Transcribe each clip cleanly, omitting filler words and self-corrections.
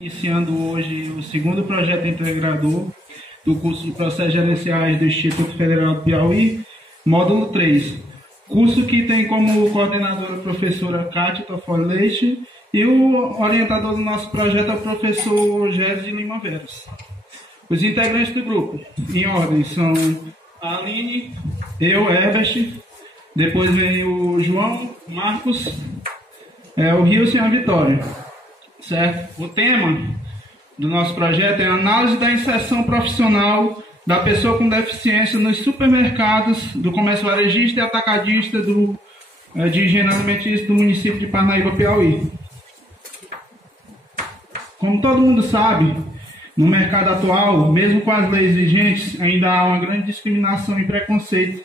Iniciando hoje o segundo projeto integrador do curso de Processos Gerenciais do Instituto Federal do Piauí, módulo 3. Curso que tem como coordenadora a professora Cátia Toffoli Leite e o orientador do nosso projeto é o professor Gésio de Lima Veras. Os integrantes do grupo, em ordem, são a Aline, eu, Herbert, depois vem o João, Marcos, o Rilson e a Vitória. Certo? O tema do nosso projeto é a análise da inserção profissional da pessoa com deficiência nos supermercados do comércio varejista e atacadista de higiene alimentícia do município de Parnaíba, Piauí. Como todo mundo sabe, no mercado atual, mesmo com as leis vigentes, ainda há uma grande discriminação e preconceito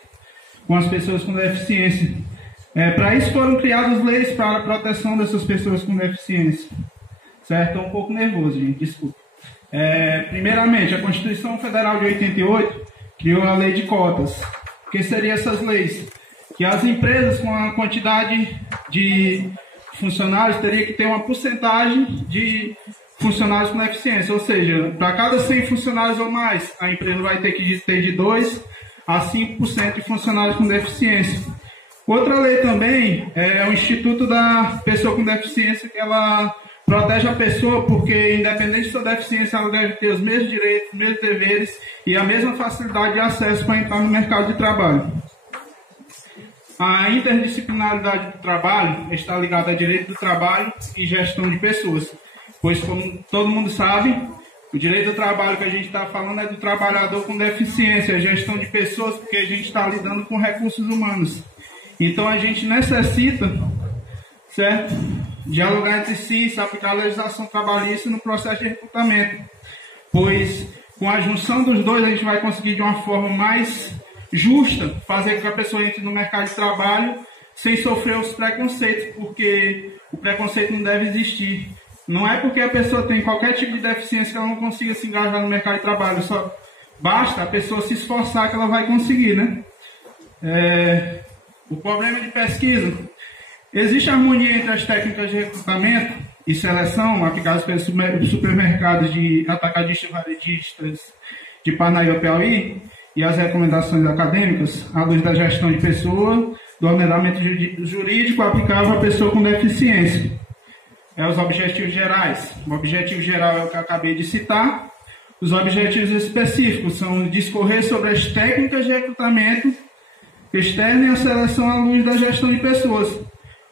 com as pessoas com deficiência. Para isso foram criadas leis para a proteção dessas pessoas com deficiência. Certo? Estou um pouco nervoso, gente, desculpa. Primeiramente, a Constituição Federal de 88 criou a lei de cotas. O que seriam essas leis? Que as empresas com a quantidade de funcionários teriam que ter uma porcentagem de funcionários com deficiência, ou seja, para cada 100 funcionários ou mais, a empresa vai ter que ter de 2 a 5% de funcionários com deficiência. Outra lei também é o Instituto da Pessoa com Deficiência, que ela protege a pessoa porque, independente de sua deficiência, ela deve ter os mesmos direitos, os mesmos deveres e a mesma facilidade de acesso para entrar no mercado de trabalho. A interdisciplinaridade do trabalho está ligada a direito do trabalho e gestão de pessoas, pois, como todo mundo sabe, o direito do trabalho que a gente está falando é do trabalhador com deficiência, a gestão de pessoas, porque a gente está lidando com recursos humanos. Então, a gente necessita, certo, dialogar entre si, se aplicar a legislação trabalhista no processo de recrutamento, pois com a junção dos dois a gente vai conseguir de uma forma mais justa fazer com que a pessoa entre no mercado de trabalho sem sofrer os preconceitos, porque o preconceito não deve existir. Não é porque a pessoa tem qualquer tipo de deficiência que ela não consiga se engajar no mercado de trabalho, só basta a pessoa se esforçar que ela vai conseguir, né? O problema de pesquisa: existe harmonia entre as técnicas de recrutamento e seleção aplicadas pelos supermercados de atacadistas e varejistas de Parnaíba, Piauí, e as recomendações acadêmicas à luz da gestão de pessoa, do ordenamento jurídico aplicável à pessoa com deficiência. Os objetivos gerais. O objetivo geral é o que eu acabei de citar. Os objetivos específicos são discorrer sobre as técnicas de recrutamento externo e a seleção à luz da gestão de pessoas.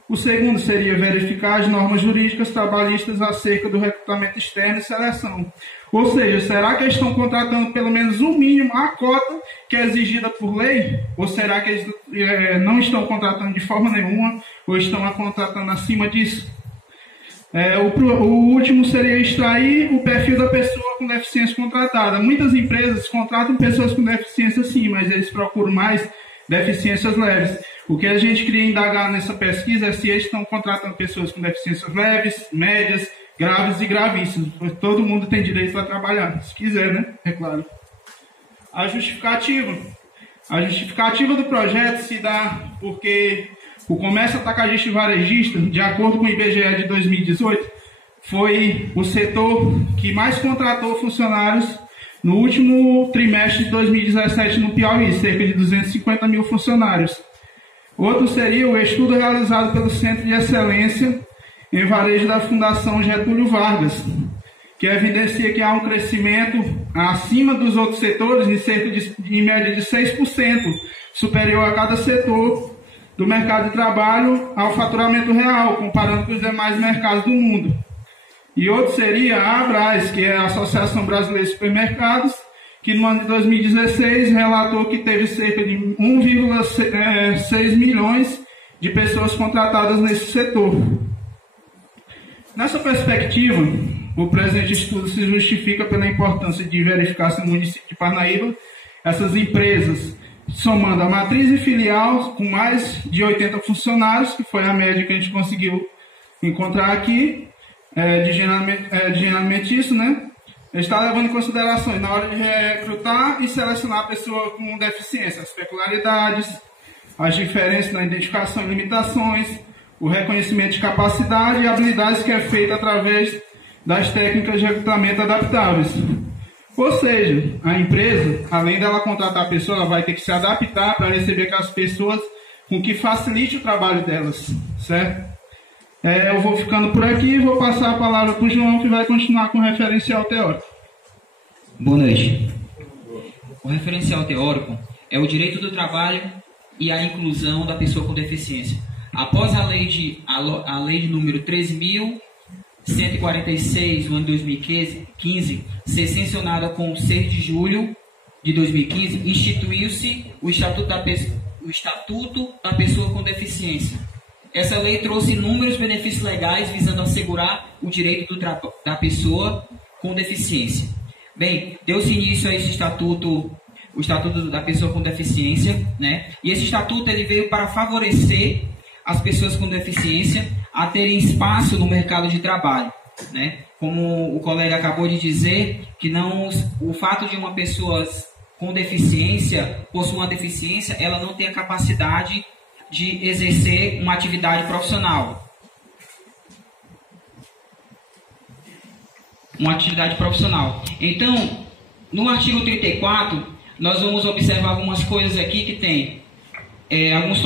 O segundo seria verificar as normas jurídicas trabalhistas acerca do recrutamento externo e seleção. Ou seja, será que eles estão contratando pelo menos o mínimo, a cota que é exigida por lei? Ou será que eles não estão contratando de forma nenhuma, ou estão contratando acima disso? O último seria extrair o perfil da pessoa com deficiência contratada. Muitas empresas contratam pessoas com deficiência sim, mas eles procuram mais deficiências leves. O que a gente queria indagar nessa pesquisa é se eles estão contratando pessoas com deficiências leves, médias, graves e gravíssimas. Todo mundo tem direito a trabalhar, se quiser, né? É claro. A justificativa. A justificativa do projeto se dá porque o comércio atacadista e varejista, de acordo com o IBGE de 2018, foi o setor que mais contratou funcionários no último trimestre de 2017 no Piauí, cerca de 250 mil funcionários. Outro seria o estudo realizado pelo Centro de Excelência em Varejo da Fundação Getúlio Vargas, que evidencia que há um crescimento acima dos outros setores, em cerca em média de 6%, superior a cada setor do mercado de trabalho ao faturamento real, comparando com os demais mercados do mundo. E outro seria a ABRAS, que é a Associação Brasileira de Supermercados, que no ano de 2016 relatou que teve cerca de 1,6 milhões de pessoas contratadas nesse setor. Nessa perspectiva, o presente estudo se justifica pela importância de verificar se no município de Parnaíba essas empresas, somando a matriz e filial com mais de 80 funcionários, que foi a média que a gente conseguiu encontrar aqui, de higiene alimentícia, né? Está levando em consideração na hora de recrutar e selecionar a pessoa com deficiência, as peculiaridades, as diferenças na identificação e limitações, o reconhecimento de capacidade e habilidades que é feito através das técnicas de recrutamento adaptáveis. Ou seja, a empresa, além dela contratar a pessoa, ela vai ter que se adaptar para receber aquelas pessoas com que facilite o trabalho delas, certo? Eu vou ficando por aqui e vou passar a palavra para o João, que vai continuar com o referencial teórico. Boa noite. O referencial teórico é o direito do trabalho e a inclusão da pessoa com deficiência. Após a lei de número 13.146, no ano de 2015, ser sancionada com 6 de julho de 2015, instituiu-se o Estatuto da Pessoa com Deficiência. Essa lei trouxe inúmeros benefícios legais visando assegurar o direito da pessoa com deficiência. Bem, deu-se início a esse estatuto, o Estatuto da Pessoa com Deficiência, né? E esse estatuto ele veio para favorecer as pessoas com deficiência a terem espaço no mercado de trabalho, né? Como o colega acabou de dizer, que não, o fato de uma pessoa com deficiência, possuir uma deficiência, ela não tem a capacidade de exercer uma atividade profissional. Então, no artigo 34, nós vamos observar algumas coisas aqui que tem alguns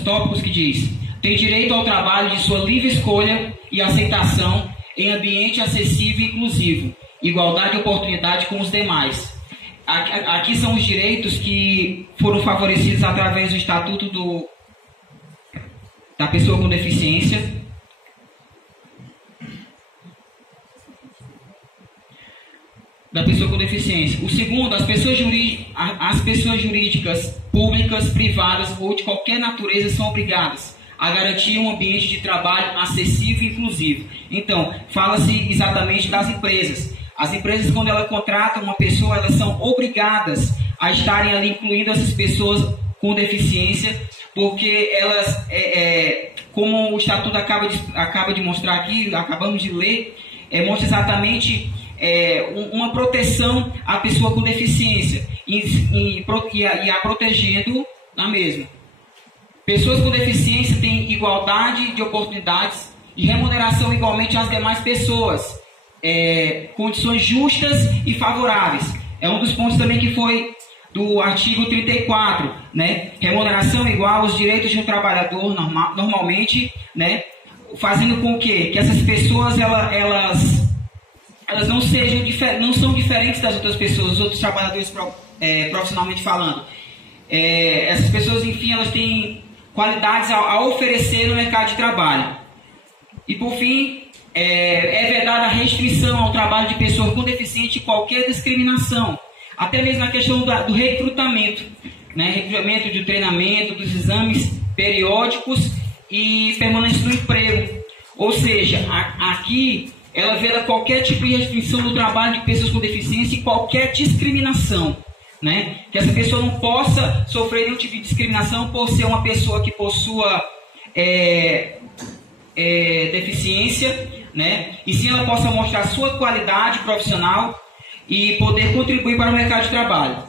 tópicos que diz: tem direito ao trabalho de sua livre escolha e aceitação em ambiente acessível e inclusivo, igualdade de oportunidade com os demais. Aqui são os direitos que foram favorecidos através do Estatuto da Pessoa com Deficiência. O segundo, as pessoas jurídicas, públicas, privadas ou de qualquer natureza são obrigadas a garantir um ambiente de trabalho acessível e inclusivo. Então, fala-se exatamente das empresas. As empresas, quando elas contratam uma pessoa, elas são obrigadas a estarem ali incluindo essas pessoas com deficiência, porque elas, como o Estatuto acaba de mostrar aqui, acabamos de ler, mostra exatamente uma proteção à pessoa com deficiência e a protegendo na mesma. Pessoas com deficiência têm igualdade de oportunidades e remuneração igualmente às demais pessoas, condições justas e favoráveis. É um dos pontos também que foi do artigo 34, né? Remuneração igual aos direitos de um trabalhador normalmente, né? Fazendo com que essas pessoas elas não são diferentes das outras pessoas, os outros trabalhadores profissionalmente falando. Essas pessoas, enfim, elas têm qualidades a oferecer no mercado de trabalho. E por fim, é vedada a restrição ao trabalho de pessoas com deficiência e qualquer discriminação, até mesmo na questão do recrutamento, né? Recrutamento, de treinamento, dos exames periódicos e permanência no emprego. Ou seja, aqui ela veda qualquer tipo de restrição do trabalho de pessoas com deficiência e qualquer discriminação, né? Que essa pessoa não possa sofrer nenhum tipo de discriminação por ser uma pessoa que possua deficiência, né? E sim ela possa mostrar sua qualidade profissional e poder contribuir para o mercado de trabalho.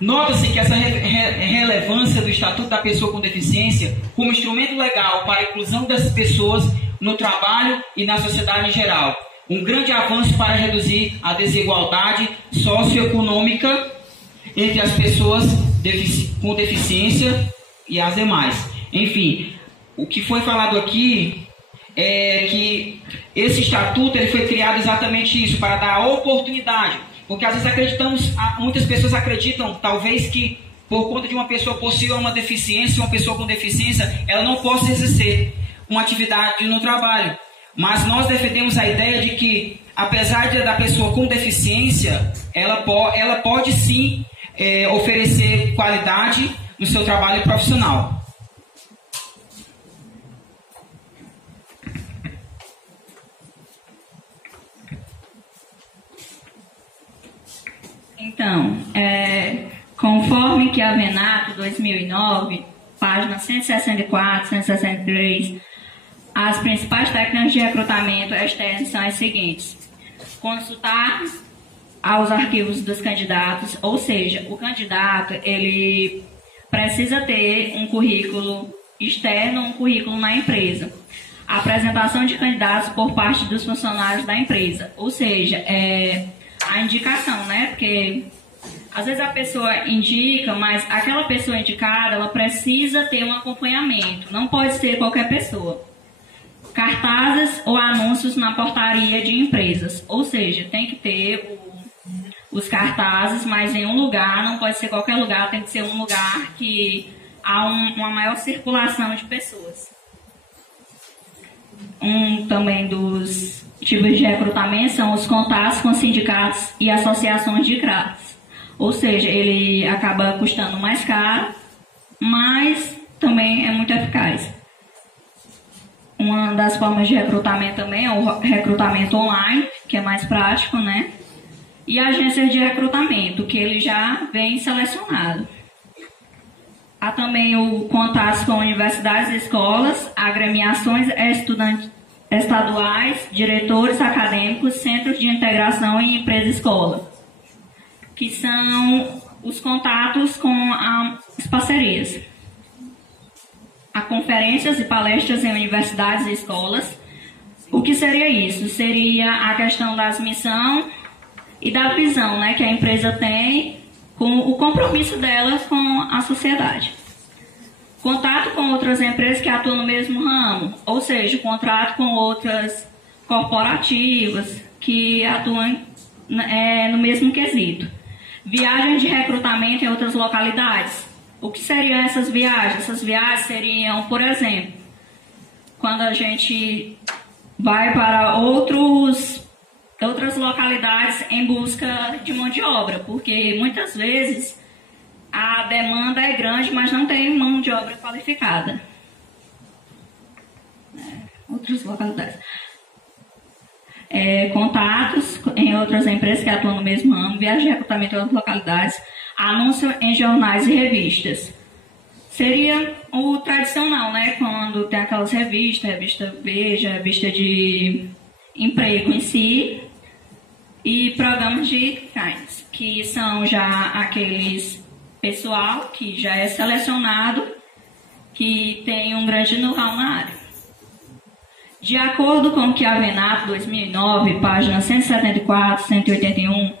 Nota-se que essa relevância do Estatuto da Pessoa com Deficiência como instrumento legal para a inclusão dessas pessoas no trabalho e na sociedade em geral. Um grande avanço para reduzir a desigualdade socioeconômica entre as pessoas com deficiência e as demais. Enfim, o que foi falado aqui é que esse estatuto ele foi criado exatamente isso, para dar oportunidade. Porque às vezes muitas pessoas acreditam, talvez, que por conta de uma pessoa possuir uma deficiência, uma pessoa com deficiência, ela não possa exercer uma atividade no trabalho. Mas nós defendemos a ideia de que, apesar da pessoa com deficiência, ela pode sim oferecer qualidade no seu trabalho profissional. Então, conforme que a Venato 2009, páginas 164, 163, as principais técnicas de recrutamento externo são as seguintes: consultar aos arquivos dos candidatos, ou seja, o candidato ele precisa ter um currículo externo um currículo na empresa. A apresentação de candidatos por parte dos funcionários da empresa, ou seja, a indicação, né? Porque às vezes a pessoa indica, mas aquela pessoa indicada, ela precisa ter um acompanhamento, não pode ser qualquer pessoa. Cartazes ou anúncios na portaria de empresas, ou seja, tem que ter os cartazes, mas em um lugar, não pode ser qualquer lugar, tem que ser um lugar que há uma maior circulação de pessoas. Também dos tipos de recrutamento são os contatos com sindicatos e associações de CRAS. Ou seja, ele acaba custando mais caro, mas também é muito eficaz. Uma das formas de recrutamento também é o recrutamento online, que é mais prático, né? E agências de recrutamento, que ele já vem selecionado. Há também o contato com universidades e escolas, agremiações estaduais, diretores acadêmicos, centros de integração e empresa-escola, que são os contatos com as parcerias. Há conferências e palestras em universidades e escolas. O que seria isso? Seria a questão das missão e da visão, né, que a empresa tem com o compromisso delas com a sociedade. Contato com outras empresas que atuam no mesmo ramo, ou seja, contrato com outras corporativas que atuam no mesmo quesito. Viagens de recrutamento em outras localidades. O que seriam essas viagens? Essas viagens seriam, por exemplo, quando a gente vai para outras localidades em busca de mão de obra, porque muitas vezes a demanda é grande, mas não tem mão de obra qualificada. Outras localidades. Contatos em outras empresas que atuam no mesmo ramo, viagem de recrutamento em outras localidades, anúncio em jornais e revistas. Seria o tradicional, né? Quando tem aquelas revistas, revista Veja, revista de emprego em si, e programas de clientes, que são já aqueles pessoal que já é selecionado, que tem um grande know-how na área. De acordo com o que a Venato 2009, páginas 174, 181,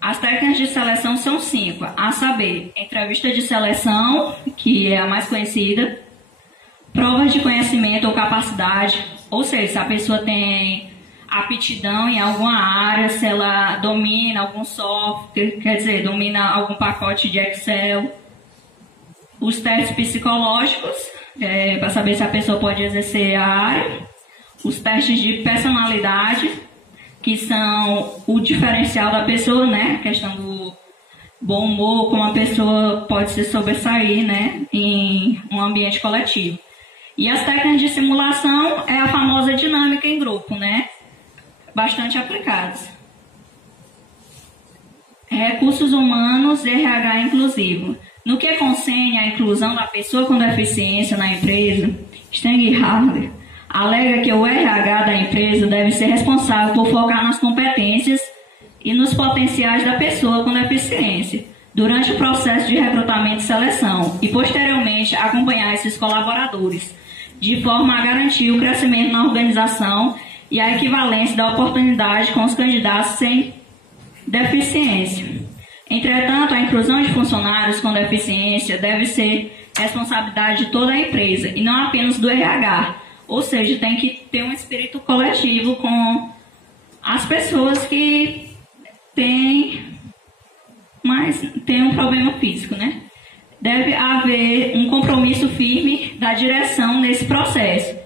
as técnicas de seleção são 5, a saber, entrevista de seleção, que é a mais conhecida, provas de conhecimento ou capacidade, ou seja, se a pessoa tem aptidão em alguma área, se ela domina algum software, quer dizer, domina algum pacote de Excel. Os testes psicológicos, para saber se a pessoa pode exercer a área. Os testes de personalidade, que são o diferencial da pessoa, né? A questão do bom humor, como a pessoa pode se sobressair, né? Em um ambiente coletivo. E as técnicas de simulação é a famosa dinâmica em grupo, né? Bastante aplicados. Recursos humanos e RH inclusivo. No que concerne à inclusão da pessoa com deficiência na empresa, Stenghardt alega que o RH da empresa deve ser responsável por focar nas competências e nos potenciais da pessoa com deficiência durante o processo de recrutamento e seleção e, posteriormente, acompanhar esses colaboradores, de forma a garantir o crescimento na organização e a equivalência da oportunidade com os candidatos sem deficiência. Entretanto, a inclusão de funcionários com deficiência deve ser responsabilidade de toda a empresa e não apenas do RH. Ou seja, tem que ter um espírito coletivo com as pessoas que têm um problema físico, né? Deve haver um compromisso firme da direção nesse processo.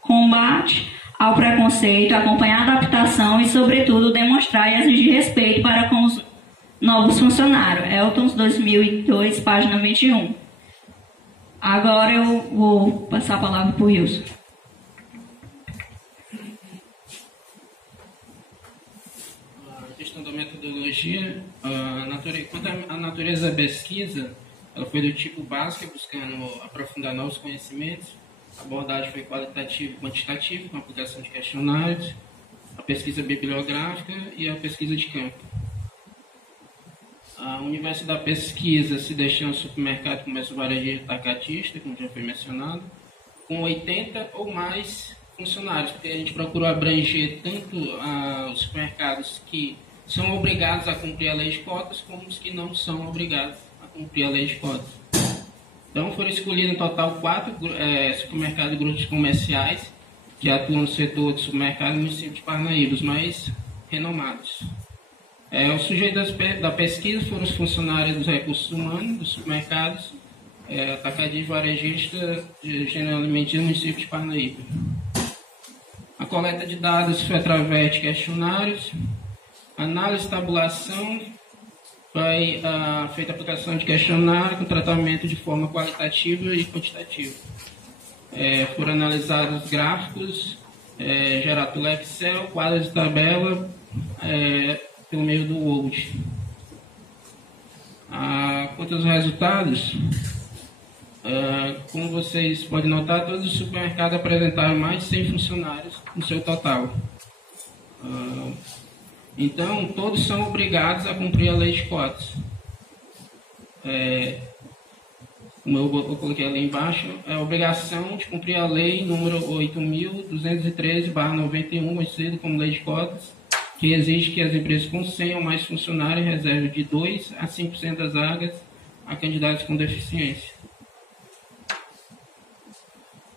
Combate ao preconceito, acompanhar a adaptação e, sobretudo, demonstrar e exigir respeito para com os novos funcionários. Eltons 2002, página 21. Agora eu vou passar a palavra para o Wilson. A questão da metodologia, quanto à natureza da pesquisa, ela foi do tipo básico, buscando aprofundar novos conhecimentos. A abordagem foi qualitativa e quantitativa, com a aplicação de questionários, a pesquisa bibliográfica e a pesquisa de campo. O universo da pesquisa se destina ao supermercado, comércio varejo atacadista, como já foi mencionado, com 80 ou mais funcionários, porque a gente procurou abranger tanto os supermercados que são obrigados a cumprir a lei de cotas, como os que não são obrigados a cumprir a lei de cotas. Então foram escolhidos em total 4 supermercados e grupos comerciais que atuam no setor de supermercado no município de Parnaíba, os mais renomados. O sujeito da pesquisa foram os funcionários dos recursos humanos, dos supermercados, atacadista e varejista de gênero alimentício no município de Parnaíba. A coleta de dados foi através de questionários, análise e tabulação, foi feita a aplicação de questionário com tratamento de forma qualitativa e quantitativa. Foram analisados gráficos, gerados pelo Excel, quadros de tabela, pelo meio do Word. Quanto aos resultados, como vocês podem notar, todos os supermercados apresentaram mais de 100 funcionários no seu total. Então, todos são obrigados a cumprir a lei de cotas. Como eu coloquei ali embaixo, é a obrigação de cumprir a lei número 8.213/91, conhecida como lei de cotas, que exige que as empresas com 100 ou mais funcionários reservem de 2% a 5% das vagas a candidatos com deficiência.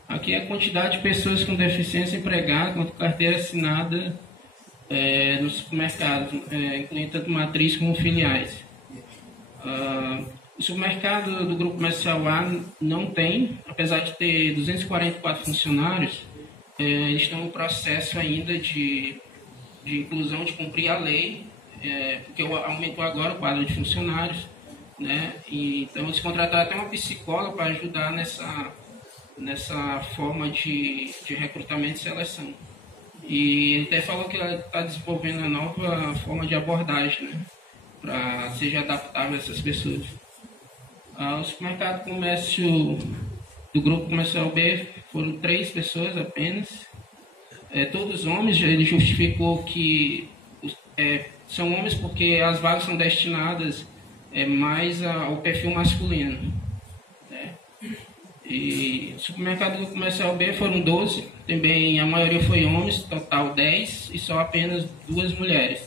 Aqui é a quantidade de pessoas com deficiência empregadas com carteira assinada nos supermercados, incluindo tanto matriz como filiais. O supermercado do Grupo Comercial A não tem, apesar de ter 244 funcionários, eles estão em processo ainda de inclusão, de cumprir a lei, porque aumentou agora o quadro de funcionários, né? Então eles contrataram até uma psicóloga para ajudar nessa forma de recrutamento e seleção. E ele até falou que ela está desenvolvendo uma nova forma de abordagem, né, para seja adaptável a essas pessoas. O supermercado comércio do Grupo Comercial B foram 3 pessoas apenas, todos homens. Ele justificou que são homens porque as vagas são destinadas mais ao perfil masculino. E o supermercado do Comercial B foram 12, também a maioria foi homens, total 10, e só apenas 2 mulheres.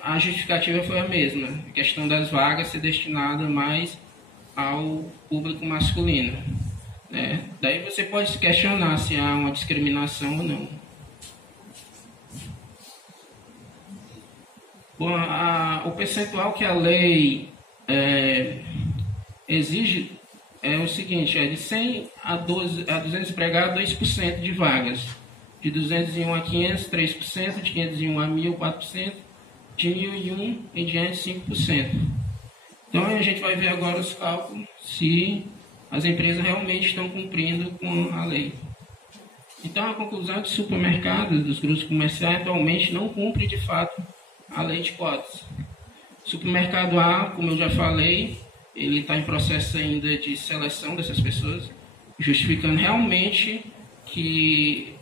A justificativa foi a mesma, a questão das vagas ser destinada mais ao público masculino. Daí você pode se questionar se há uma discriminação ou não. Bom, o percentual que a lei exige é o seguinte: de 100 a 200 empregados, 2% de vagas. De 201 a 500, 3%. De 501 a 1.000, 4%. De 1.001 em diante, 5%. Então a gente vai ver agora os cálculos se as empresas realmente estão cumprindo com a lei. Então a conclusão é que os supermercados dos grupos comerciais atualmente não cumprem de fato a lei de cotas. Supermercado A, como eu já falei, ele está em processo ainda de seleção dessas pessoas, justificando realmente que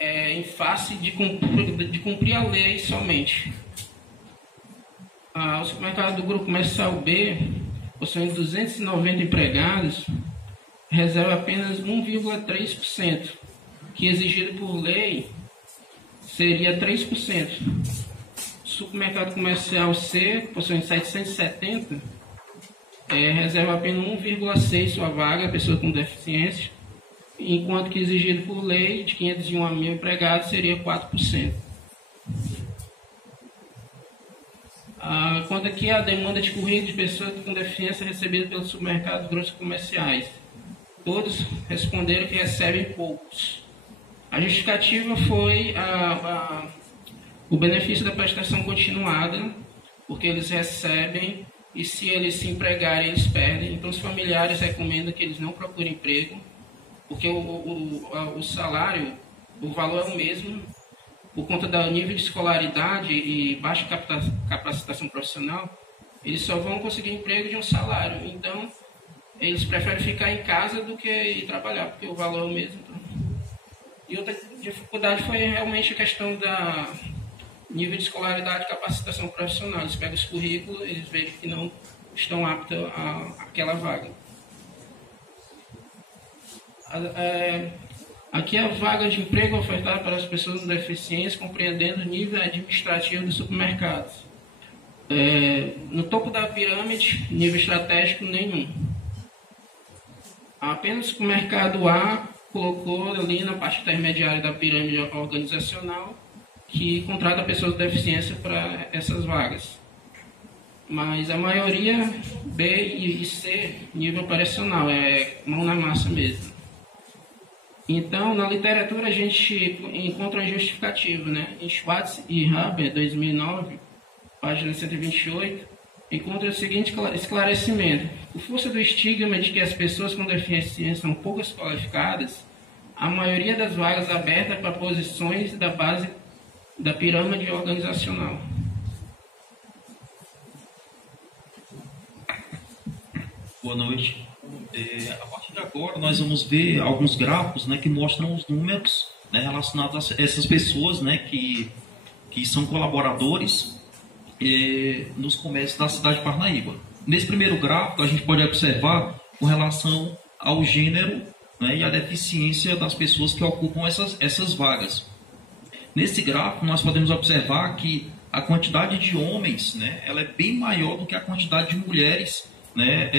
em face de cumprir a lei somente. O supermercado do Grupo Comercial B, possuindo 290 empregados, reserva apenas 1,3%, que exigido por lei seria 3%. O supermercado comercial C, possuindo 770, reserva apenas 1,6% sua vaga, pessoa com deficiência, enquanto que exigido por lei de 501 a 1.000 empregados seria 4%. Quanto aqui a demanda de currículo de pessoas com deficiência recebida pelos supermercados grupos comerciais, todos responderam que recebem poucos. A justificativa foi o benefício da prestação continuada, porque eles recebem e se eles se empregarem, eles perdem. Então os familiares recomendam que eles não procurem emprego, porque o salário, o valor é o mesmo, por conta do nível de escolaridade e baixa capacitação profissional, eles só vão conseguir emprego de um salário. Então, eles preferem ficar em casa do que ir trabalhar, porque o valor é o mesmo. E outra dificuldade foi realmente a questão nível de escolaridade e capacitação profissional. Eles pegam os currículos, eles veem que não estão aptos àquela vaga. Aqui é a vaga de emprego ofertada para as pessoas com deficiência, compreendendo o nível administrativo dos supermercados. No topo da pirâmide, nível estratégico nenhum. Apenas o supermercado A colocou ali na parte intermediária da pirâmide organizacional que contrata pessoas com deficiência para essas vagas. Mas a maioria B e C, nível operacional, é mão na massa mesmo. Então, na literatura a gente encontra uma justificativa, né? Em Schwartz e Haber, 2009, página 128, encontra o seguinte esclarecimento. Por força do estigma de que as pessoas com deficiência são poucas qualificadas, a maioria das vagas abertas para posições da base da pirâmide organizacional. Boa noite. A partir de agora, nós vamos ver alguns gráficos, né, que mostram os números, né, relacionados a essas pessoas, né, que são colaboradores nos comércios da cidade de Parnaíba. Nesse primeiro gráfico, a gente pode observar com relação ao gênero, né, e a deficiência das pessoas que ocupam essas vagas. Nesse gráfico, nós podemos observar que a quantidade de homens, né, ela é bem maior do que a quantidade de mulheres, né,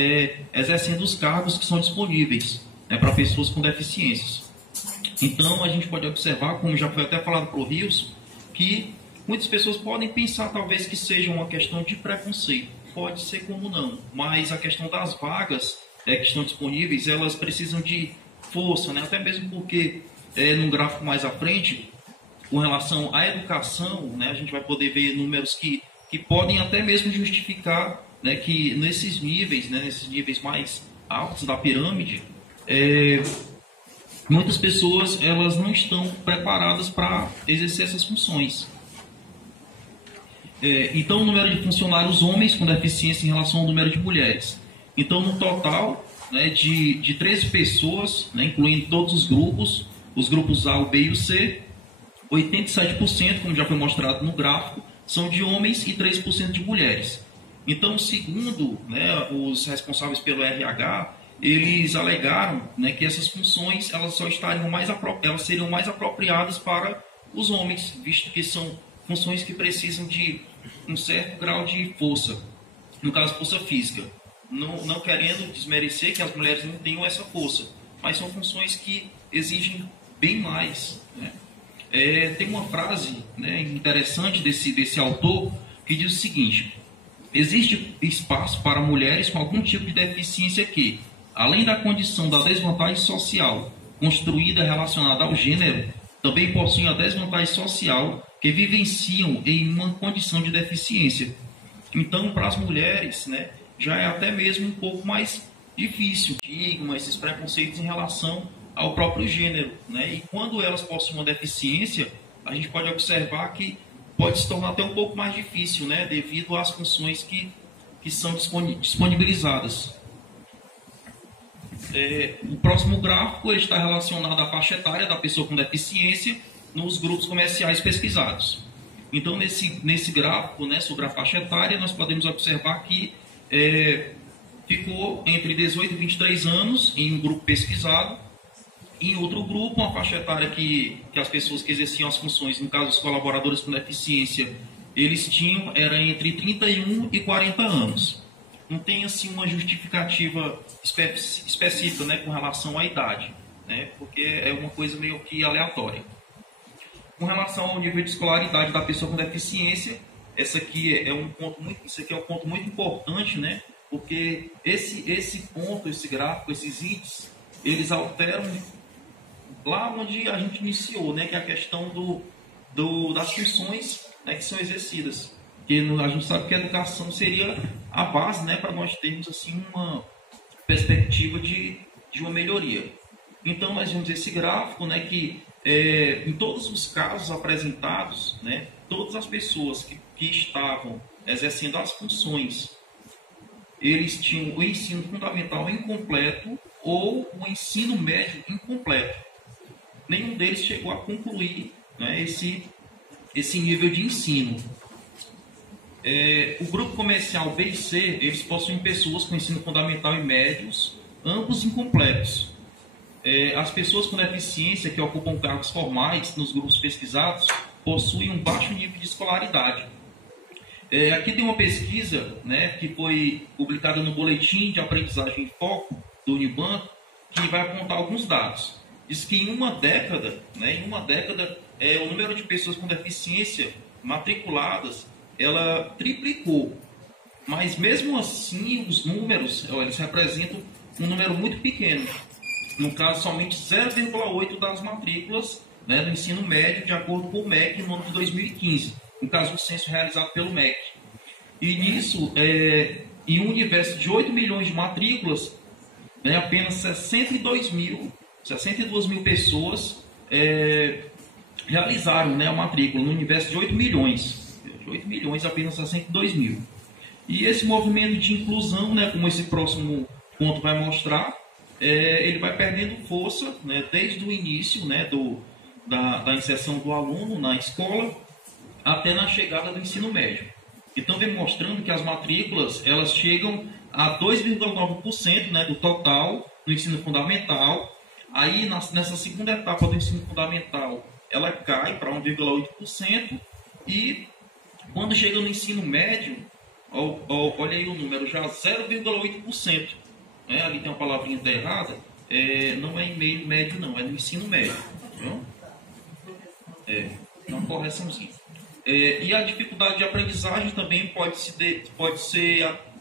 exercendo os cargos que são disponíveis, né, para pessoas com deficiências. Então, a gente pode observar, como já foi até falado por Rios, que muitas pessoas podem pensar talvez que seja uma questão de preconceito. Pode ser como não, mas a questão das vagas que estão disponíveis, elas precisam de força, né, até mesmo porque, num gráfico mais à frente, com relação à educação, né, a gente vai poder ver números que podem até mesmo justificar, né, que nesses níveis mais altos da pirâmide, muitas pessoas elas não estão preparadas para exercer essas funções. Então, o número de funcionários homens com deficiência em relação ao número de mulheres. Então, no total, né, de 13 pessoas, né, incluindo todos os grupos A, o B e o C, 87%, como já foi mostrado no gráfico, são de homens e 3% de mulheres. Então, segundo, né, os responsáveis pelo RH, eles alegaram, né, que essas funções elas seriam mais apropriadas para os homens, visto que são funções que precisam de um certo grau de força, no caso, força física. Não querendo desmerecer que as mulheres não tenham essa força, mas são funções que exigem bem mais, né? Tem uma frase, né, interessante desse autor que diz o seguinte: existe espaço para mulheres com algum tipo de deficiência que, além da condição da desvantagem social construída relacionada ao gênero, também possuem a desvantagem social que vivenciam em uma condição de deficiência. Então, para as mulheres, né, já é até mesmo um pouco mais difícil, esses preconceitos em relação ao próprio gênero, né? E quando elas possuem uma deficiência, a gente pode observar que pode se tornar até um pouco mais difícil, né, devido às funções que são disponibilizadas. O próximo gráfico ele está relacionado à faixa etária da pessoa com deficiência nos grupos comerciais pesquisados. Então, nesse gráfico, né, sobre a faixa etária, nós podemos observar que ficou entre 18 e 23 anos em um grupo pesquisado. Em outro grupo, uma faixa etária que as pessoas que exerciam as funções, no caso os colaboradores com deficiência, eles tinham, era entre 31 e 40 anos. Não tem assim uma justificativa específica, né, com relação à idade, né, porque é uma coisa meio que aleatória. Com relação ao nível de escolaridade da pessoa com deficiência, esse aqui é um ponto muito importante, né, porque esse ponto, esse gráfico, esses índices, eles alteram lá onde a gente iniciou, né, que é a questão das funções, né, que são exercidas. Porque a gente sabe que a educação seria a base, né, para nós termos assim, uma perspectiva de uma melhoria. Então, nós vemos esse gráfico, né, que em todos os casos apresentados, né, todas as pessoas que estavam exercendo as funções, eles tinham o ensino fundamental incompleto ou o ensino médio incompleto. Nenhum deles chegou a concluir, né, esse nível de ensino. O grupo comercial B e C, eles possuem pessoas com ensino fundamental e médios, ambos incompletos. As pessoas com deficiência que ocupam cargos formais nos grupos pesquisados possuem um baixo nível de escolaridade. Aqui tem uma pesquisa, né, que foi publicada no Boletim de Aprendizagem em Foco do Unibanco, que vai apontar alguns dados. Diz que em uma década, o número de pessoas com deficiência matriculadas, ela triplicou. Mas mesmo assim, os números, eles representam um número muito pequeno. No caso, somente 0,8% das matrículas, né, do ensino médio, de acordo com o MEC, no ano de 2015. No caso, do censo realizado pelo MEC. E nisso, em um universo de 8 milhões de matrículas, né, apenas 62 mil pessoas realizaram, né, a matrícula, no universo de 8 milhões. De 8 milhões, apenas 62 mil. E esse movimento de inclusão, né, como esse próximo ponto vai mostrar, ele vai perdendo força, né, desde o início, né, da inserção do aluno na escola até na chegada do ensino médio. Então, vem mostrando que as matrículas elas chegam a 2,9%, né, do total do ensino fundamental. Aí, nessa segunda etapa do ensino fundamental, ela cai para 1,8%. E quando chega no ensino médio, olha aí o número, já 0,8%. Ali tem uma palavrinha errada, não é em meio médio não, é no ensino médio. Uma correçãozinha. E a dificuldade de aprendizagem também pode ser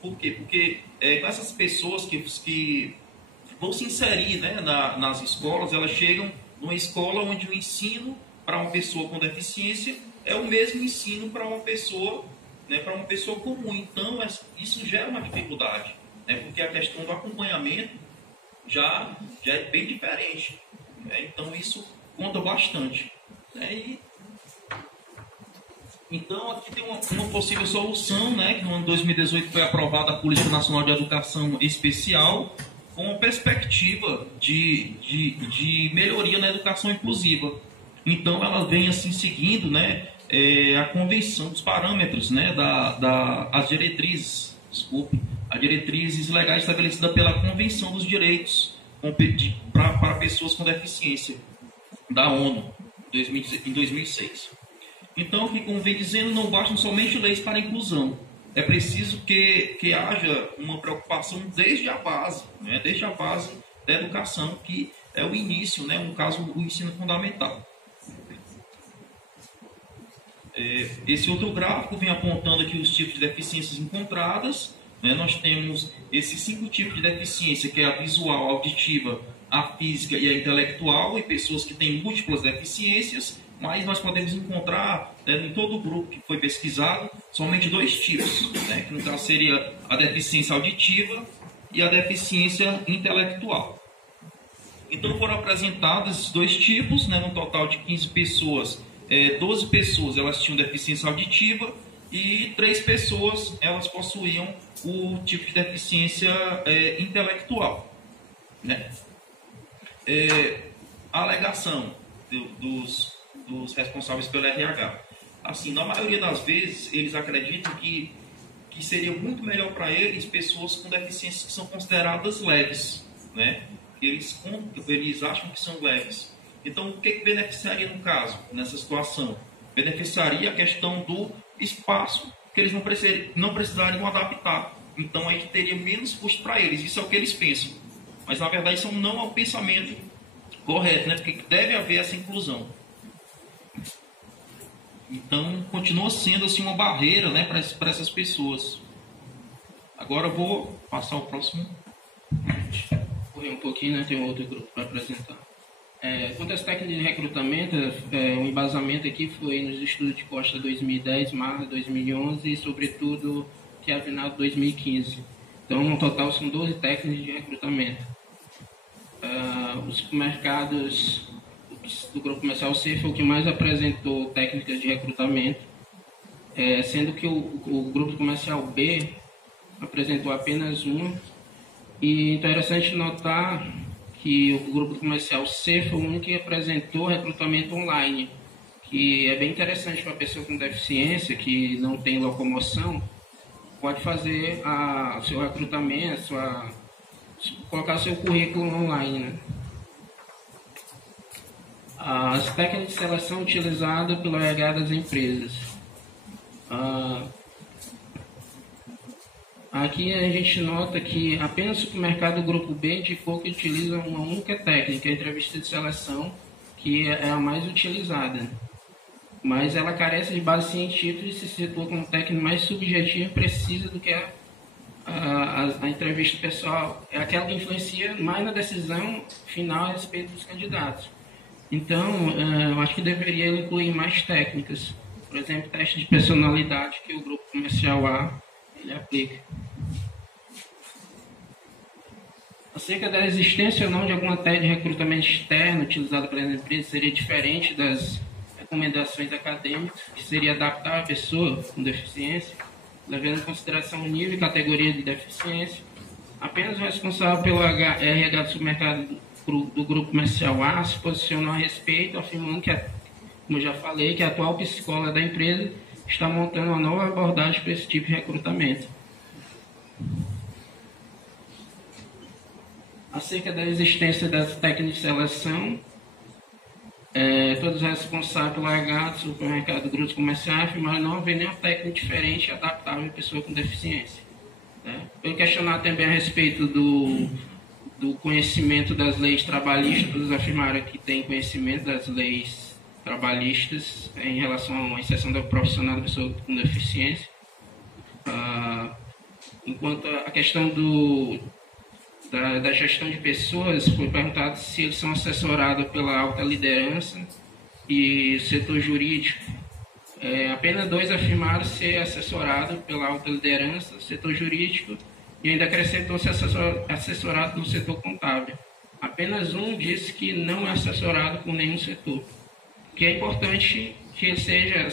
por quê? Porque essas pessoas que vão se inserir, né, nas escolas, elas chegam numa escola onde o ensino para uma pessoa com deficiência é o mesmo ensino para uma pessoa, né, para uma pessoa comum. Então, isso gera uma dificuldade, né, porque a questão do acompanhamento já é bem diferente. Né, então, isso conta bastante. Né, então, aqui tem uma possível solução, né, que no ano de 2018 foi aprovada a Política Nacional de Educação Especial, com uma perspectiva de melhoria na educação inclusiva. Então, ela vem assim seguindo, né, a convenção dos parâmetros, né, as diretrizes legais estabelecidas pela Convenção dos Direitos para Pessoas com Deficiência da ONU, em 2006. Então, como vem dizendo, não bastam somente leis para a inclusão. É preciso que haja uma preocupação desde a base, né? Desde a base da educação, que é o início, né? No caso, o ensino fundamental. Esse outro gráfico vem apontando aqui os tipos de deficiências encontradas. Né? Nós temos esses 5 tipos de deficiência, que é a visual, a auditiva, a física e a intelectual, e pessoas que têm múltiplas deficiências. Mas nós podemos encontrar, em todo o grupo que foi pesquisado, somente 2 tipos, né, que no caso seria a deficiência auditiva e a deficiência intelectual. Então foram apresentados esses 2 tipos, né, num total de 15 pessoas, 12 pessoas elas tinham deficiência auditiva e 3 pessoas elas possuíam o tipo de deficiência intelectual. Né? A alegação dos responsáveis pelo RH. Assim, na maioria das vezes, eles acreditam que seria muito melhor para eles pessoas com deficiências que são consideradas leves, né? Eles acham que são leves. Então, o que beneficiaria no caso, nessa situação? Beneficiaria a questão do espaço, que eles não precisariam adaptar. Então, aí teria menos custo para eles. Isso é o que eles pensam. Mas, na verdade, isso não é o pensamento correto, né? Porque deve haver essa inclusão. Então, continua sendo assim uma barreira, né, para essas pessoas. Agora eu vou passar o próximo. Correr um pouquinho, né, tem um outro grupo para apresentar. Quanto às técnicas de recrutamento, o embasamento aqui foi nos estudos de Costa 2010, Marra 2011 e, sobretudo, Chiavinal 2015. Então, no total, são 12 técnicas de recrutamento. Os supermercados do grupo comercial C foi o que mais apresentou técnicas de recrutamento, sendo que o grupo comercial B apresentou apenas uma. E interessante notar que o grupo comercial C foi o único que apresentou recrutamento online, que é bem interessante para a pessoa com deficiência, que não tem locomoção, pode fazer o seu recrutamento, colocar seu currículo online, né? As técnicas de seleção utilizadas pelo RH das empresas. Aqui a gente nota que apenas o supermercado do Grupo B indicou que utiliza uma única técnica, a entrevista de seleção, que é a mais utilizada. Mas ela carece de base científica e se situa como técnica mais subjetiva e precisa do que a entrevista pessoal. É aquela que influencia mais na decisão final a respeito dos candidatos. Então, eu acho que deveria incluir mais técnicas. Por exemplo, teste de personalidade que o Grupo Comercial A ele aplica. Acerca da existência ou não de alguma técnica de recrutamento externo utilizada pelas empresas, seria diferente das recomendações acadêmicas, que seria adaptar a pessoa com deficiência, levando em consideração o nível e categoria de deficiência. Apenas o responsável pelo RH do supermercado do Grupo Comercial A se posicionou a respeito, afirmando que, como eu já falei, que a atual psicóloga da empresa está montando uma nova abordagem para esse tipo de recrutamento. Acerca da existência das técnicas de seleção, todos os responsáveis pelo RH do supermercado do Grupo Comercial afirmaram não haver nenhuma técnica diferente e adaptável à pessoa com deficiência. Foi questionado também a respeito do conhecimento das leis trabalhistas, todos afirmaram que tem conhecimento das leis trabalhistas em relação à inserção da profissional da pessoa com deficiência. Enquanto a questão da gestão de pessoas, foi perguntado se eles são assessorados pela alta liderança e setor jurídico. Apenas 2 afirmaram ser assessorados pela alta liderança, setor jurídico, e ainda acrescentou ser assessorado pelo setor contábil. Apenas um disse que não é assessorado por nenhum setor. Que é importante que ele seja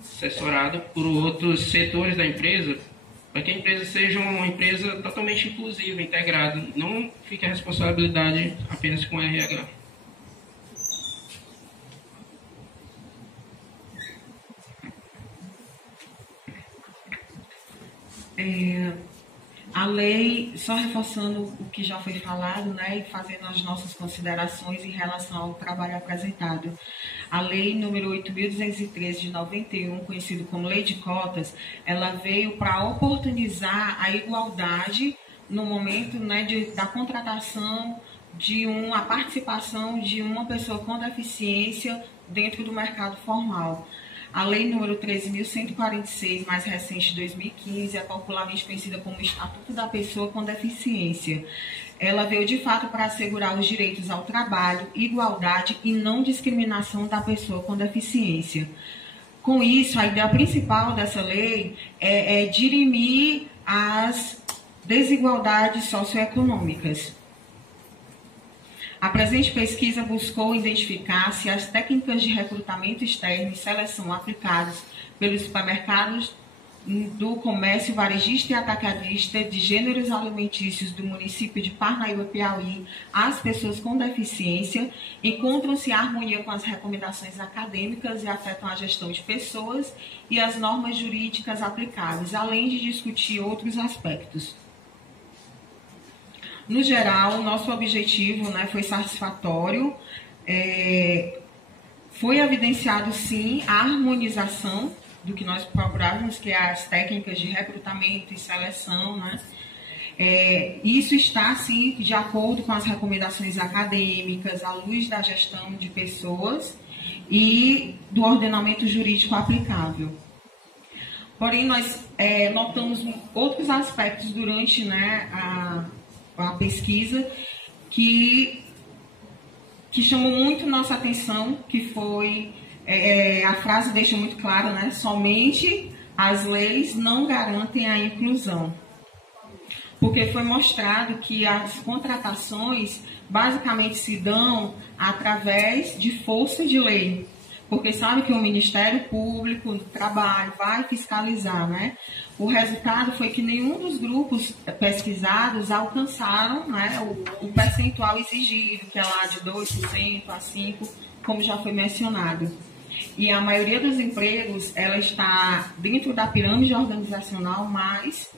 assessorado por outros setores da empresa, para que a empresa seja uma empresa totalmente inclusiva, integrada. Não fique a responsabilidade apenas com o RH. A lei, só reforçando o que já foi falado, né, e fazendo as nossas considerações em relação ao trabalho apresentado. A lei número 8.213 de 91, conhecida como Lei de Cotas, ela veio para oportunizar a igualdade no momento, né, da contratação a participação de uma pessoa com deficiência dentro do mercado formal. A lei número 13.146, mais recente de 2015, é popularmente conhecida como Estatuto da Pessoa com Deficiência. Ela veio de fato para assegurar os direitos ao trabalho, igualdade e não discriminação da pessoa com deficiência. Com isso, a ideia principal dessa lei é dirimir as desigualdades socioeconômicas. A presente pesquisa buscou identificar se as técnicas de recrutamento externo e seleção aplicadas pelos supermercados do comércio varejista e atacadista de gêneros alimentícios do município de Parnaíba, Piauí, às pessoas com deficiência, encontram-se em harmonia com as recomendações acadêmicas e afetam a gestão de pessoas e as normas jurídicas aplicáveis, além de discutir outros aspectos. No geral, nosso objetivo, né, foi satisfatório. Foi evidenciado, sim, a harmonização do que nós procurávamos, que é as técnicas de recrutamento e seleção, né? Isso está, sim, de acordo com as recomendações acadêmicas, à luz da gestão de pessoas e do ordenamento jurídico aplicável. Porém, nós notamos outros aspectos durante, né, a pesquisa que chamou muito nossa atenção, que foi, a frase deixa muito claro, né? Somente as leis não garantem a inclusão. Porque foi mostrado que as contratações basicamente se dão através de força de lei. Porque sabe que o Ministério Público do Trabalho vai fiscalizar, né? O resultado foi que nenhum dos grupos pesquisados alcançaram, né, o percentual exigido, que é lá de 2% a 5%, como já foi mencionado. E a maioria dos empregos, ela está dentro da pirâmide organizacional, mas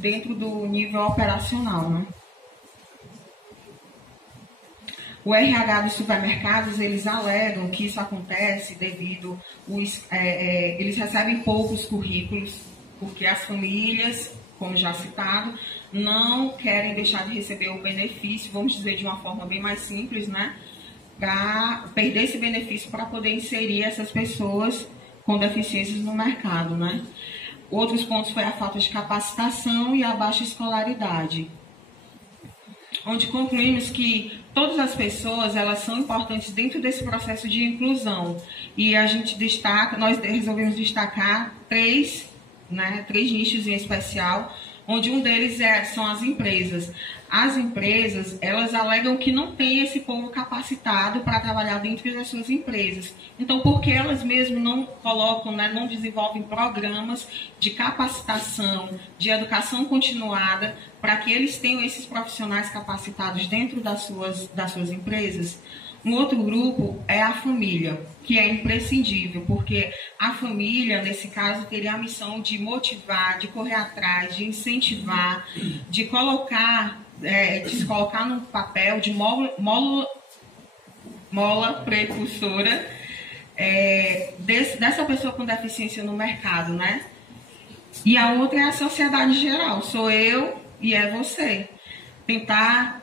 dentro do nível operacional, né? O RH dos supermercados, eles alegam que isso acontece devido eles recebem poucos currículos, porque as famílias, como já citado, não querem deixar de receber o benefício, vamos dizer de uma forma bem mais simples, né? Para perder esse benefício para poder inserir essas pessoas com deficiências no mercado, né? Outros pontos foi a falta de capacitação e a baixa escolaridade, onde concluímos que todas as pessoas, elas são importantes dentro desse processo de inclusão. E a gente nós resolvemos destacar três nichos em especial, onde um deles são as empresas. As empresas, elas alegam que não tem esse povo capacitado para trabalhar dentro das suas empresas. Então, porque elas mesmas não colocam, não desenvolvem programas de capacitação, de educação continuada, para que eles tenham esses profissionais capacitados dentro das suas empresas? Um outro grupo é a família, que é imprescindível, porque a família, nesse caso, teria a missão de motivar, de correr atrás, de incentivar, de se colocar no papel de mola precursora dessa pessoa com deficiência no mercado, né? E a outra é a sociedade geral, sou eu e é você. Tentar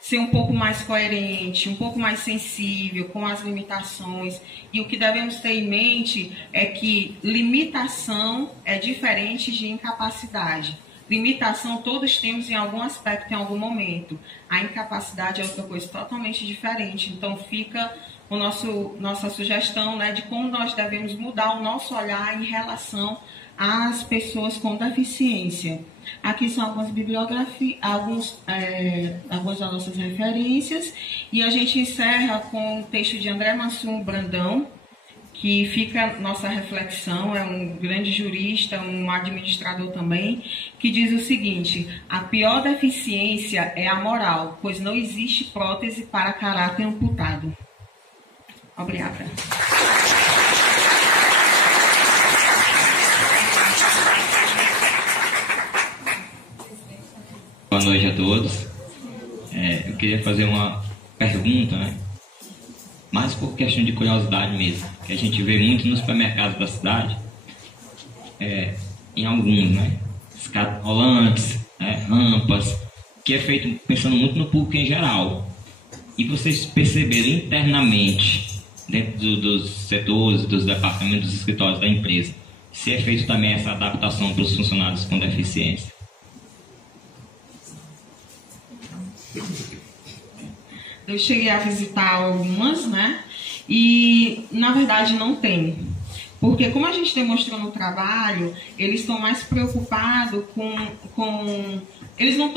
ser um pouco mais coerente, um pouco mais sensível com as limitações. E o que devemos ter em mente é que limitação é diferente de incapacidade. Limitação todos temos em algum aspecto, em algum momento. A incapacidade é outra coisa totalmente diferente. Então fica nossa sugestão, de como nós devemos mudar o nosso olhar em relação às pessoas com deficiência. Aqui são algumas bibliografias, algumas das nossas referências, e a gente encerra com o texto de André Mansur Brandão, que fica nossa reflexão, é um grande jurista, um administrador também, que diz o seguinte: a pior deficiência é a moral, pois não existe prótese para caráter amputado. Obrigada. Boa noite a todos. Eu queria fazer uma pergunta, mais por questão de curiosidade mesmo, que a gente vê muito nos supermercados da cidade, em alguns, escadas rolantes, rampas, que é feito pensando muito no público em geral. E vocês perceberem internamente, dentro dos setores, dos departamentos, dos escritórios da empresa, se é feito também essa adaptação para os funcionários com deficiência. Eu cheguei a visitar algumas, e na verdade não tem. Porque como a gente demonstrou no trabalho, eles estão mais preocupados eles estão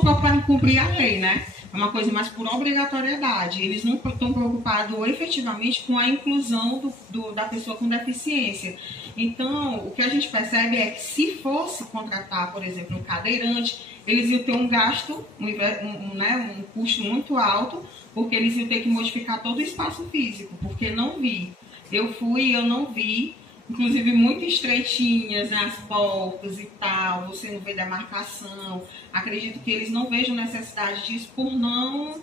preocupados em cumprir a lei, É uma coisa mais por obrigatoriedade. Eles não estão preocupados efetivamente com a inclusão da pessoa com deficiência. Então, o que a gente percebe é que se fosse contratar, por exemplo, um cadeirante, eles iam ter um gasto, um custo muito alto, porque eles iam ter que modificar todo o espaço físico, porque não vi. Eu fui e eu não vi, inclusive muito estreitinhas, as portas e tal, você não vê demarcação. Acredito que eles não vejam necessidade disso por não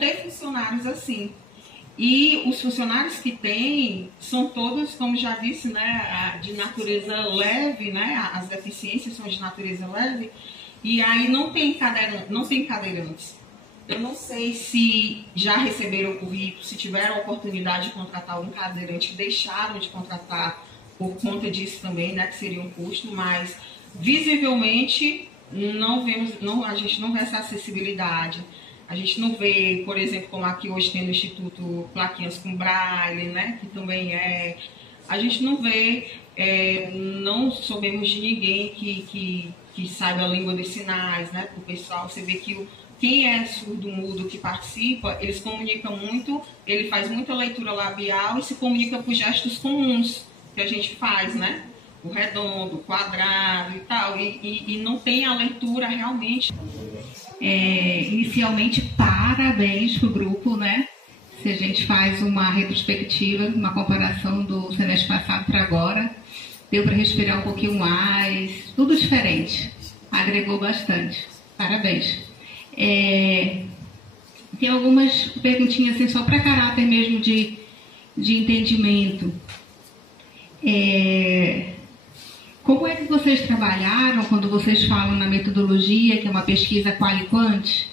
ter funcionários assim. E os funcionários que tem são todos, como já disse, de natureza leve, as deficiências são de natureza leve, e aí não tem cadeirantes. Eu não sei se já receberam o currículo, se tiveram a oportunidade de contratar algum cadeirante, que deixaram de contratar por conta disso também, que seria um custo, mas visivelmente a gente não vê essa acessibilidade. A gente não vê, por exemplo, como aqui hoje tem no Instituto plaquinhas com braille, que também a gente não vê, não soubemos de ninguém que saiba a língua dos sinais, o pessoal, você vê que quem é surdo-mudo que participa, eles comunicam muito, ele faz muita leitura labial e se comunica por gestos comuns que a gente faz, O redondo, o quadrado e tal, e não tem a leitura realmente. Inicialmente, parabéns para o grupo, né? Se a gente faz uma retrospectiva, uma comparação do semestre passado para agora, deu para respirar um pouquinho mais, tudo diferente, agregou bastante. Parabéns. Tem algumas perguntinhas assim, só para caráter mesmo de entendimento. Como é que vocês trabalharam quando vocês falam na metodologia, que é uma pesquisa quali-quant?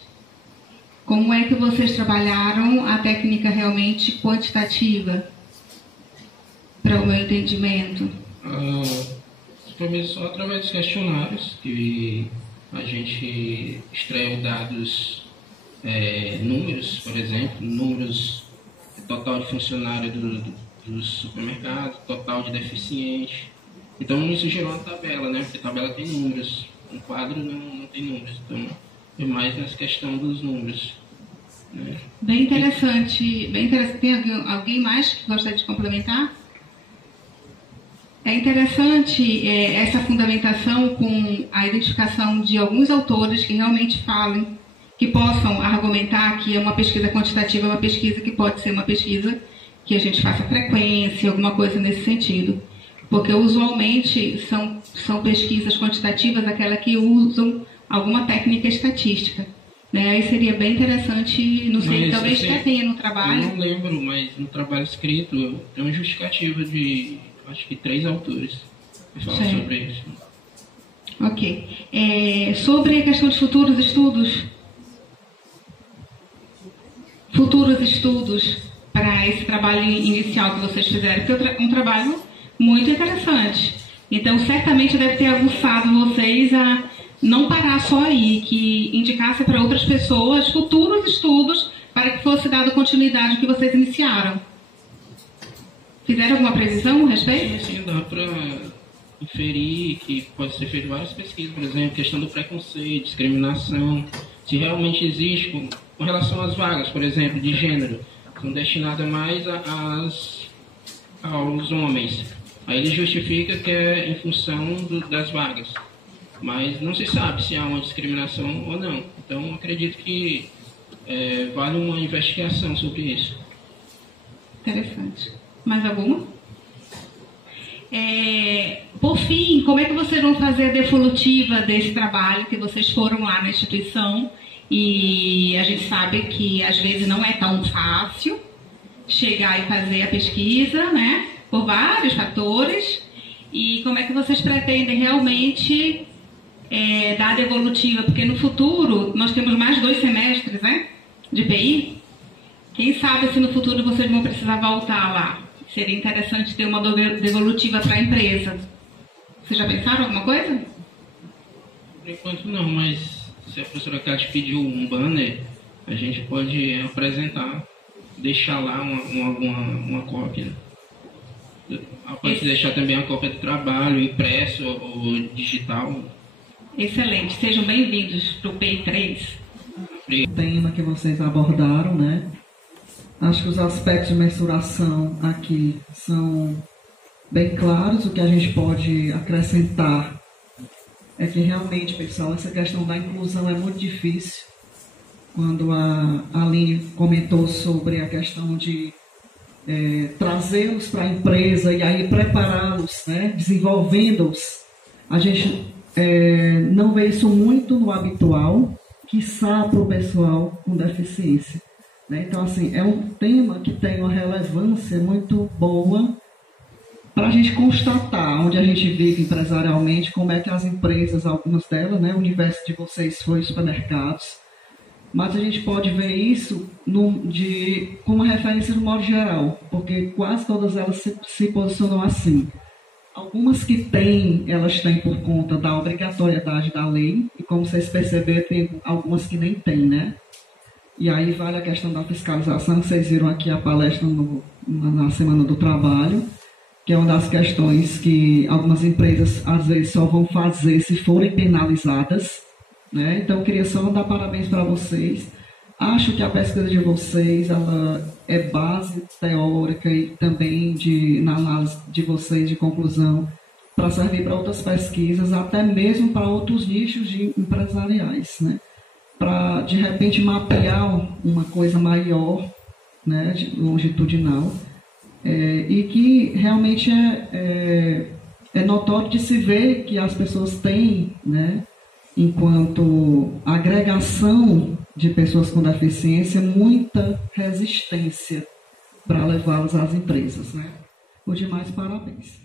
Como é que vocês trabalharam a técnica realmente quantitativa, para o meu entendimento? Só através dos questionários, que a gente extraiu dados, números, por exemplo, números total de funcionário do supermercado, total de deficiente. Então isso gerou uma tabela, né? Porque a tabela tem números, um quadro não tem números. Então é mais nessa questão dos números. Né? Bem interessante. Tem alguém mais que gostaria de complementar? É interessante essa fundamentação com a identificação de alguns autores que realmente falem, que possam argumentar que é uma pesquisa quantitativa, uma pesquisa que pode ser uma pesquisa que a gente faça frequência, alguma coisa nesse sentido. Porque usualmente são pesquisas quantitativas aquelas que usam alguma técnica estatística. Né? Aí seria bem interessante, não sei, talvez até tenha no trabalho. Eu não lembro, mas no trabalho escrito tem uma justificativa de, acho que 3 autores que falam sobre isso. Ok. Sobre a questão de futuros estudos para esse trabalho inicial que vocês fizeram, que é um trabalho muito interessante. Então, certamente deve ter aguçado vocês a não parar só aí, que indicasse para outras pessoas futuros estudos para que fosse dada continuidade ao que vocês iniciaram. Fizeram alguma previsão a respeito? Sim, dá para inferir que pode ser feito várias pesquisas, por exemplo, questão do preconceito, discriminação, se realmente existe com relação às vagas, por exemplo, de gênero, são destinadas mais aos homens. Aí ele justifica que é em função das vagas, mas não se sabe se há uma discriminação ou não. Então, acredito que vale uma investigação sobre isso. Interessante. Mais alguma? Por fim, como é que vocês vão fazer a devolutiva desse trabalho que vocês foram lá na instituição? E a gente sabe que às vezes não é tão fácil chegar e fazer a pesquisa, né? Por vários fatores. E como é que vocês pretendem realmente dar a devolutiva? Porque no futuro nós temos mais 2 semestres, né? De PI. Quem sabe se no futuro vocês vão precisar voltar lá. Seria interessante ter uma devolutiva para a empresa. Vocês já pensaram alguma coisa? Por enquanto não, mas se a professora Cátia pediu um banner, a gente pode apresentar, deixar lá uma cópia. Pode deixar também a cópia do trabalho, impresso ou digital. Excelente. Sejam bem-vindos para o PI3. O tema que vocês abordaram, né? Acho que os aspectos de mensuração aqui são bem claros. O que a gente pode acrescentar é que realmente, pessoal, essa questão da inclusão é muito difícil. Quando a Aline comentou sobre a questão de trazê-los para a empresa e aí prepará-los, né, desenvolvendo-os, a gente não vê isso muito no habitual, quiçá para o pessoal com deficiência. Né? Então, assim, é um tema que tem uma relevância muito boa para a gente constatar onde a gente vive empresarialmente, como é que as empresas, algumas delas, né, o universo de vocês foi supermercados, mas a gente pode ver isso como referência no modo geral, porque quase todas elas se posicionam assim. Algumas que têm, elas têm por conta da obrigatoriedade da lei, e como vocês perceberam, tem algumas que nem têm, né? E aí vale a questão da fiscalização, vocês viram aqui a palestra na Semana do Trabalho, que é uma das questões que algumas empresas às vezes só vão fazer se forem penalizadas, né? Então eu queria só dar parabéns para vocês. Acho que a pesquisa de vocês ela é base teórica e também na análise de vocês de conclusão para servir para outras pesquisas, até mesmo para outros nichos empresariais, né? para, de repente, mapear uma coisa maior, né, longitudinal, e que realmente é notório de se ver que as pessoas têm, né, enquanto agregação de pessoas com deficiência, muita resistência para levá-las às empresas, né? Por demais, parabéns.